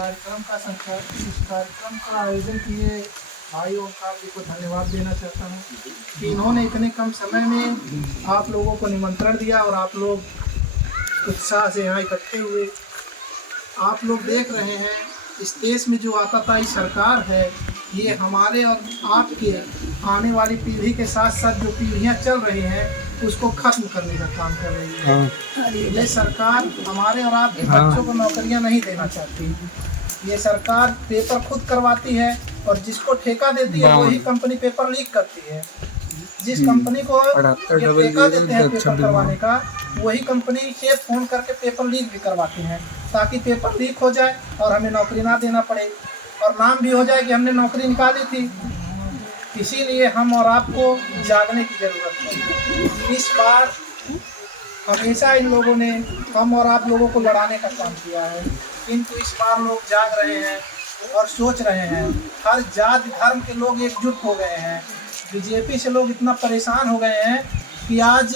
इस कार्यक्रम का आयोजन किए भाई ओंकार जी को धन्यवाद देना चाहता हूँ कि इन्होंने इतने कम समय में आप लोगों को निमंत्रण दिया और आप लोग उत्साह से यहाँ इकट्ठे हुए। आप लोग देख रहे हैं इस देश में जो आताताई सरकार है ये हमारे और आपके आने वाली पीढ़ी के साथ साथ जो पीढ़ियाँ चल रही हैं उसको खत्म करने का काम कर रही है। ये सरकार हमारे और आपके बच्चों को नौकरियां नहीं देना चाहती। ये सरकार पेपर खुद करवाती है और जिसको ठेका देती है वही कंपनी पेपर लीक करती है। जिस कंपनी को ये ठेका देते हैं पेपर करवाने का वही कंपनी से फ़ोन करके पेपर लीक भी करवाते हैं ताकि पेपर लीक हो जाए और हमें नौकरी ना देना पड़े और नाम भी हो जाए कि हमने नौकरी निकाली थी। इसीलिए हम और आपको जागने की ज़रूरत है। इस बार हमेशा इन लोगों ने हम और आप लोगों को लड़ाने का काम किया है, किंतु इस बार लोग जाग रहे हैं और सोच रहे हैं। हर जाति धर्म के लोग एकजुट हो गए हैं। बीजेपी से लोग इतना परेशान हो गए हैं कि आज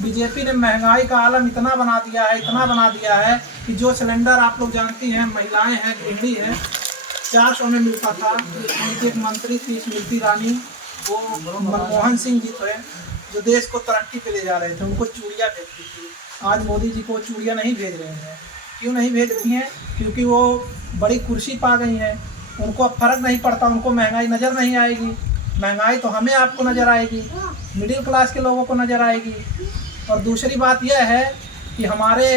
बीजेपी ने महंगाई का आलम इतना बना दिया है कि जो सिलेंडर आप लोग जानती हैं, महिलाएं हैं, गृहिणी हैं, 400 में मिलता था। उनकी एक मंत्री थी स्मृति ईरानी, वो मनमोहन सिंह जी थे जो देश को तरक्की पे ले जा रहे थे, उनको चूड़ियाँ भेजती थी। आज मोदी जी को चूड़ियाँ नहीं भेज रहे हैं। क्यों नहीं भेज रही हैं? क्योंकि वो बड़ी कुर्सी पा गई हैं, उनको अब फर्क नहीं पड़ता, उनको महंगाई नज़र नहीं आएगी। महंगाई तो हमें आपको नज़र आएगी, मिडिल क्लास के लोगों को नज़र आएगी। और दूसरी बात यह है कि हमारे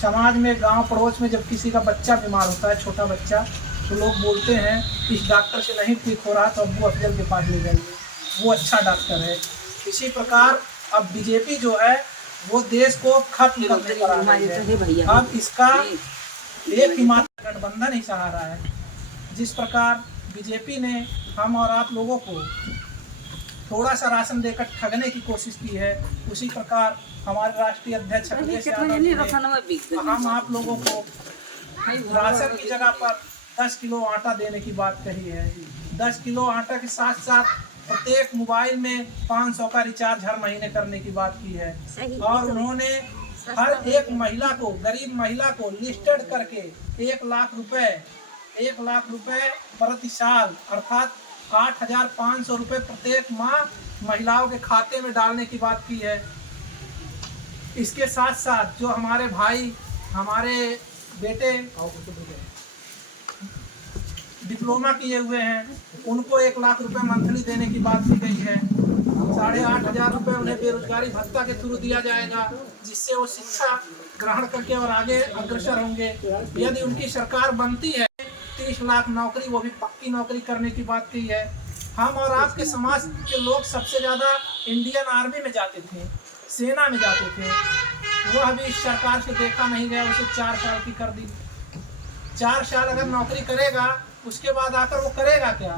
समाज में गांव पड़ोस में जब किसी का बच्चा बीमार होता है, छोटा बच्चा, तो लोग बोलते हैं इस डॉक्टर से नहीं ठीक हो रहा तो अब्बू अफजल के पास ले जाइए, वो अच्छा डॉक्टर है। इसी प्रकार अब बीजेपी जो है वो देश को खत्म करने पर आ रही है। अब इसका एक ही मात्र गठबंधन ही सहारा है। जिस प्रकार बीजेपी ने हम और आप लोगों को थोड़ा सा राशन देकर ठगने की कोशिश की है, उसी प्रकार हमारे राष्ट्रीय अध्यक्ष अखिलेश यादव हम आप लोगों को राशन की जगह पर 10 किलो आटा देने की बात कही है। 10 किलो आटा के साथ साथ प्रत्येक मोबाइल में 500 का रिचार्ज हर महीने करने की बात की है। और उन्होंने हर एक महिला को, गरीब महिला को लिस्टेड करके 1 लाख रुपए प्रति साल अर्थात 8,500 रुपये प्रत्येक माह महिलाओं के खाते में डालने की बात की है। इसके साथ साथ जो हमारे भाई, हमारे बेटे डिप्लोमा किए हुए हैं उनको 1 लाख रुपए मंथली देने की बात की गई है। 8,500 रुपये उन्हें बेरोजगारी भत्ता के थ्रू दिया जाएगा, जिससे वो शिक्षा ग्रहण करके और आगे अग्रसर होंगे। यदि उनकी सरकार बनती है 30 लाख नौकरी, वो भी पक्की नौकरी करने की बात की है। हम और आपके समाज के लोग सबसे ज़्यादा इंडियन आर्मी में जाते थे, सेना में जाते थे। वो अभी इस सरकार से देखा नहीं गया, उसे 4 साल की कर दी। 4 साल अगर नौकरी करेगा उसके बाद आकर वो करेगा क्या?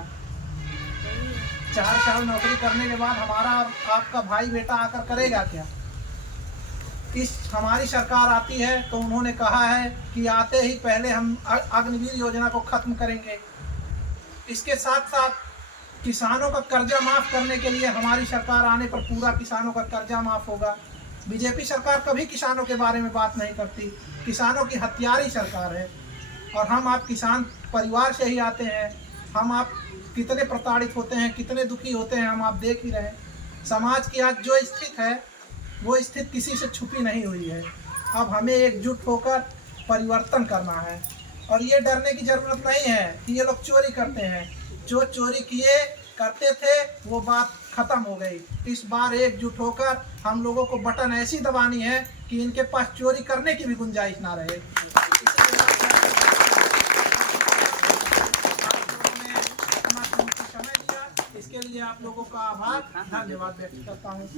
4 साल नौकरी करने के बाद हमारा और आपका भाई बेटा आकर करेगा क्या? हमारी सरकार आती है तो उन्होंने कहा है कि आते ही पहले हम अग्निवीर योजना को खत्म करेंगे। इसके साथ साथ किसानों का कर्जा माफ़ करने के लिए हमारी सरकार आने पर पूरा किसानों का कर्जा माफ़ होगा। बीजेपी सरकार कभी किसानों के बारे में बात नहीं करती, किसानों की हत्यारी सरकार है। और हम आप किसान परिवार से ही आते हैं। हम आप कितने प्रताड़ित होते हैं, कितने दुखी होते हैं, हम आप देख ही रहे हैं। समाज की आज जो स्थिति है वो स्थिति किसी से छुपी नहीं हुई है। अब हमें एकजुट होकर परिवर्तन करना है और ये डरने की ज़रूरत नहीं है कि ये लोग चोरी करते हैं। जो चोरी करते थे वो बात ख़त्म हो गई। इस बार एकजुट होकर हम लोगों को बटन ऐसी दबानी है कि इनके पास चोरी करने की भी गुंजाइश ना रहे। इसके लिए आप लोगों का आभार, धन्यवाद व्यक्त करता हूँ।